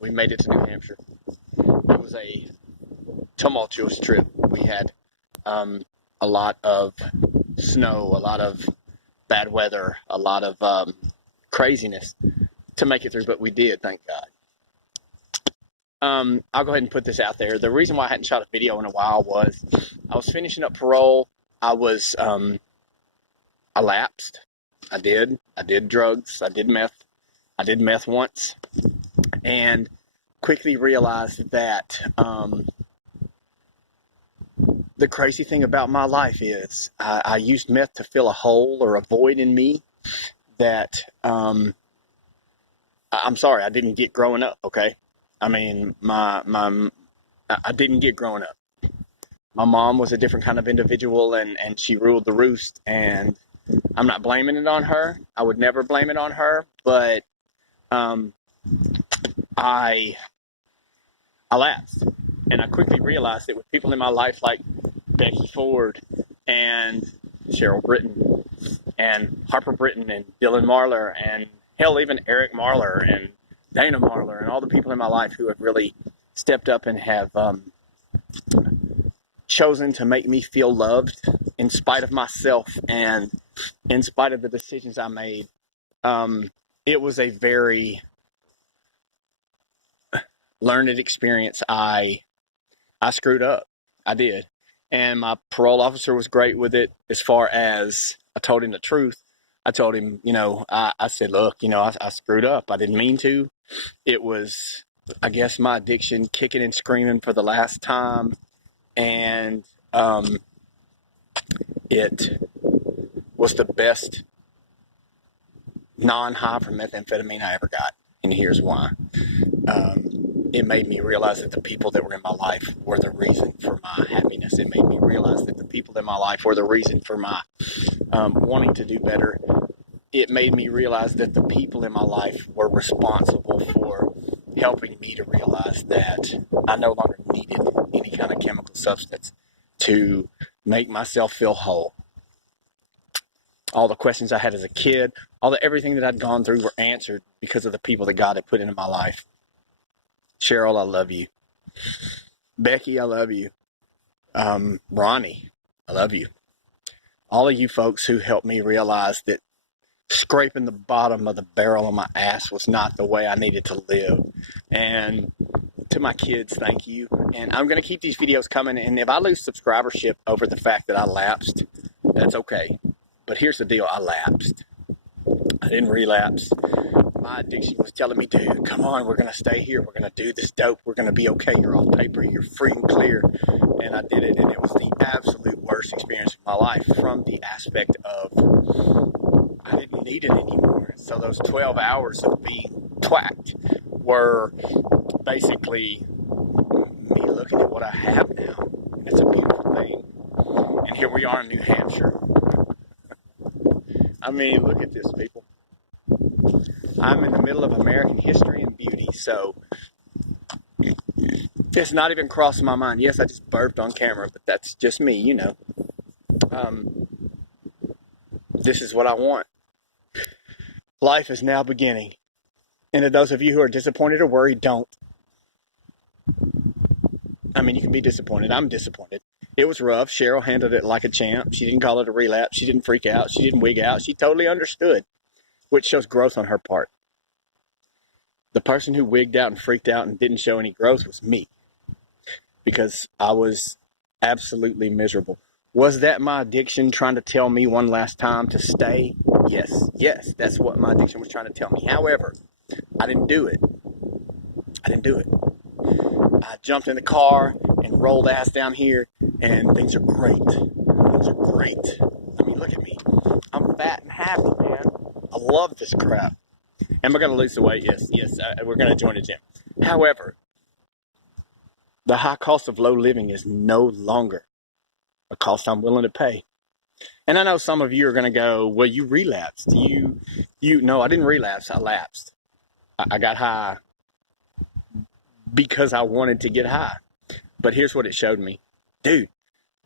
We made it to New Hampshire. It was a tumultuous trip. We had a lot of snow, a lot of bad weather, a lot of craziness to make it through, but we did, thank God. I'll go ahead and put this out there. The reason why I hadn't shot a video in a while was I was finishing up parole. I lapsed. I did drugs. I did meth. I did meth once, and quickly realized that the crazy thing about my life is I used meth to fill a hole or a void in me that I'm sorry, I didn't get growing up. Okay, I mean I didn't get growing up. My mom was a different kind of individual, and she ruled the roost. And I'm not blaming it on her. I would never blame it on her, but I lapsed, and I quickly realized that with people in my life like Becky Ford and Cheryl Britton and Harper Britton and Dylan Marlar and hell, even Eric Marlar and Dana Marlar and all the people in my life who have really stepped up and have chosen to make me feel loved in spite of myself and in spite of the decisions I made. It was a very learned experience. I screwed up. I did. And my parole officer was great with it as far as I told him the truth. I told him, I said, look, I screwed up. I didn't mean to. It was, I guess, my addiction kicking and screaming for the last time. And it was the best non-high from methamphetamine I ever got. And here's why. It made me realize that the people that were in my life were the reason for my happiness. It made me realize that the people in my life were the reason for my wanting to do better. It made me realize that the people in my life were responsible for helping me to realize that I no longer needed any kind of chemical substance to make myself feel whole. All the questions I had as a kid, everything that I'd gone through were answered because of the people that God had put into my life. Cheryl, I love you. Becky, I love you. Ronnie, I love you. All of you folks who helped me realize that scraping the bottom of the barrel of my ass was not the way I needed to live. And to my kids, thank you. And I'm going to keep these videos coming. And if I lose subscribership over the fact that I lapsed, that's okay. But here's the deal. I lapsed. I didn't relapse. My addiction was telling me, dude, come on, we're going to stay here. We're going to do this dope. We're going to be okay. You're off paper. You're free and clear. And I did it. And it was the absolute worst experience of my life from the aspect of I didn't need it anymore. So those 12 hours of being twacked were basically me looking at what I have now. And it's a beautiful thing. And here we are in New Hampshire. I mean, look at this, people. I'm in the middle of American history and beauty, so it's not even crossing my mind. Yes, I just burped on camera, but that's just me, This is what I want. Life is now beginning. And to those of you who are disappointed or worried, don't. I mean, you can be disappointed. I'm disappointed. It was rough. Cheryl handled it like a champ. She didn't call it a relapse. She didn't freak out. She didn't wig out. She totally understood, which shows growth on her part. The person who wigged out and freaked out and didn't show any growth was me, because I was absolutely miserable. Was that my addiction trying to tell me one last time to stay? Yes, that's what my addiction was trying to tell me. However, I didn't do it. I jumped in the car and rolled ass down here, and things are great. I mean, look at me. I'm fat and happy, man. I love this crap. Am I going to lose the weight? Yes. We're going to join a gym. However, the high cost of low living is no longer a cost I'm willing to pay. And I know some of you are going to go, well, you relapsed. No, I didn't relapse. I lapsed. I got high because I wanted to get high. But here's what it showed me. Dude,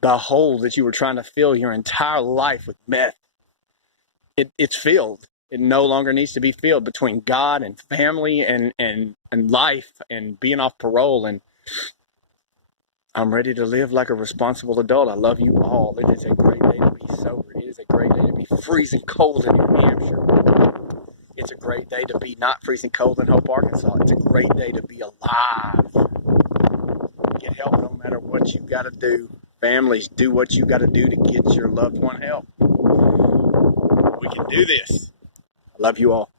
the hole that you were trying to fill your entire life with meth, it's filled. It no longer needs to be filled between God and family and life and being off parole. And I'm ready to live like a responsible adult. I love you all. It is a great day to be sober. It is a great day to be freezing cold in New Hampshire. It's a great day to be not freezing cold in Hope, Arkansas. It's a great day to be alive. Get help no matter what you got to do. Families, do what you got to do to get your loved one help. We can do this. I love you all.